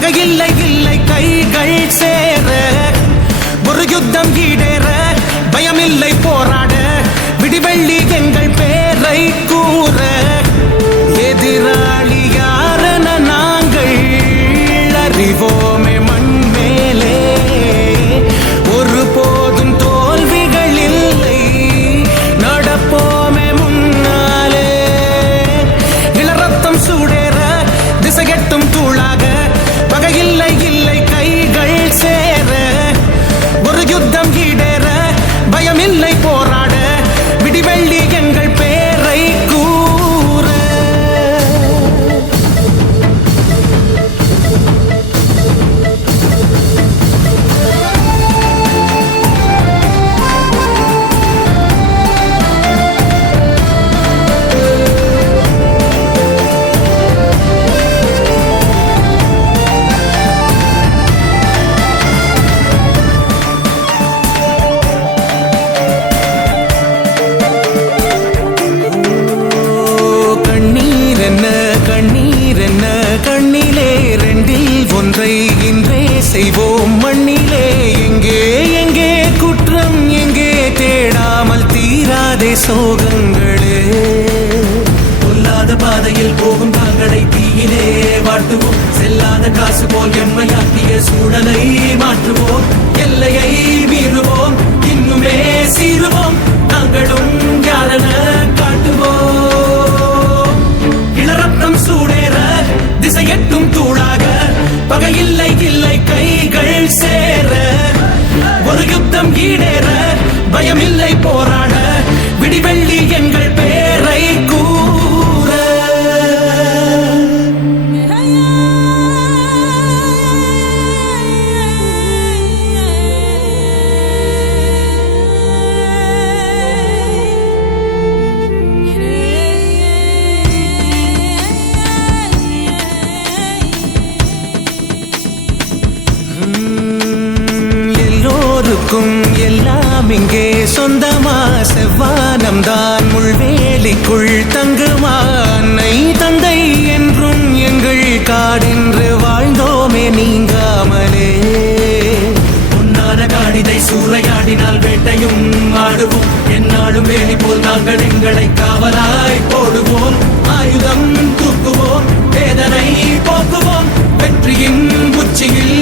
பகையில்லை இல்லை கைகள் சேர ஒரு யுத்தம் ஈடேற பயமில்லை போராட விடிவெள்ளி எங்கள் பேரை கூற எதிராளி யாரென நாங்கள் அறிவோமே மண் மேலே ஒரு போதும் தோல்விகள் இல்லை நடப்போமே முன்னாலே இளரத்தம் சூடேற திசையட்டும் தூளாக பகையில்லை இல்லை கைகள் சேர ஒரு யுத்தம் ஈடேற பயமில்லை போராட விடிவெள்ளி எங்கள் பேரை கூற கண்ணீர் என்ன கண்ணிலே ரெண்டில் ஒன்றை இன்றே செய்வோம் மண்ணிலே எங்கே எங்கே குற்றம் எங்கே தேடாமல் தீராதே சோகங்களே பொல்லாத பாதையில் போகும் தாங்களை தீயிலே வாட்டுவோம் செல்லாத காசு போல் எம்மையாக்கிய சூழலை மாற்றுவோம் எல்லையை மீறுவோம் இன்னுமே சீருவோம் நாங்களும் யாரென காட்டுவோம் இளரத்தம் சூடேற திசையட்டும் தூளாக பகையில்லை இல்லை கைகள் சேர ஒரு யுத்தம் ஈடேற பயமில்லை போராட விடிவெள்ளி எங்கள் பேரை கூற எல்லாம் இங்கே சொந்தமா செவ்வானம் தான் முள்வேலிக்குள் தங்குமா அன்னை தந்தை என்றும் எங்கள் காடென்று வாழ்ந்தோமே நீங்காமலே பொன்னான காடிதை சூறையாடினால் வேட்டையும் ஆடுவோம் என்னாலும் வேலி போல் நாங்கள் எங்களை காவலாய் போடுவோம் ஆயுதம் தூக்குவோம் வேதனை போக்குவோம் வெற்றியின் உச்சியில்